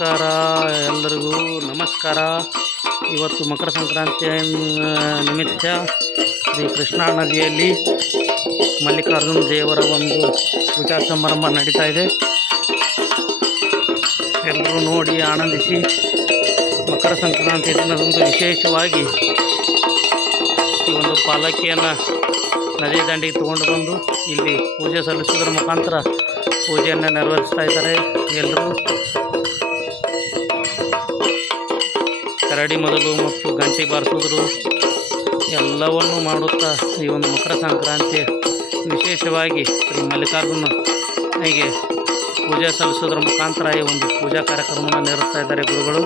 ನಮಸ್ಕಾರ, ಎಲ್ಲರಿಗೂ ನಮಸ್ಕಾರ. ಇವತ್ತು ಮಕರ ಸಂಕ್ರಾಂತಿಯ ನಿಮಿತ್ತ ಶ್ರೀ ಕೃಷ್ಣಾ ನದಿಯಲ್ಲಿ ಮಲ್ಲಿಕಾರ್ಜುನ ದೇವರ ಒಂದು ಪೂಜಾ ಸಮಾರಂಭ ನಡೀತಾ ಇದೆ. ಎಲ್ಲರೂ ನೋಡಿ ಆನಂದಿಸಿ. ಮಕರ ಸಂಕ್ರಾಂತಿ ದಿನದಂದು ವಿಶೇಷವಾಗಿ ಈ ಒಂದು ಪಾಲಕಿಯನ್ನು ನದಿ ದಂಡಿಗೆ ತಗೊಂಡು ಬಂದು ಇಲ್ಲಿ ಪೂಜೆ ಸಲ್ಲಿಸುವುದರ ಮುಖಾಂತರ ಪೂಜೆಯನ್ನು ನೆರವೇರಿಸ್ತಾ ಇದ್ದಾರೆ. ಎಲ್ಲರೂ ಕರಡಿ ಮೊದಲು ಮತ್ತು ಗಂಟೆ ಬಾರಿಸೋದ್ರು ಎಲ್ಲವನ್ನು ಮಾಡುತ್ತಾ ಈ ಒಂದು ಮಕರ ಸಂಕ್ರಾಂತಿ ವಿಶೇಷವಾಗಿ ಶ್ರೀ ಮಲ್ಲಿಕಾರ್ಜುನಿಗೆ ಪೂಜೆ ಸಲ್ಲಿಸೋದ್ರ ಮುಖಾಂತರ ಈ ಒಂದು ಪೂಜಾ ಕಾರ್ಯಕ್ರಮವನ್ನು ನೆರವೇರಿಸ್ತಾ ಇದ್ದಾರೆ ಗುರುಗಳು.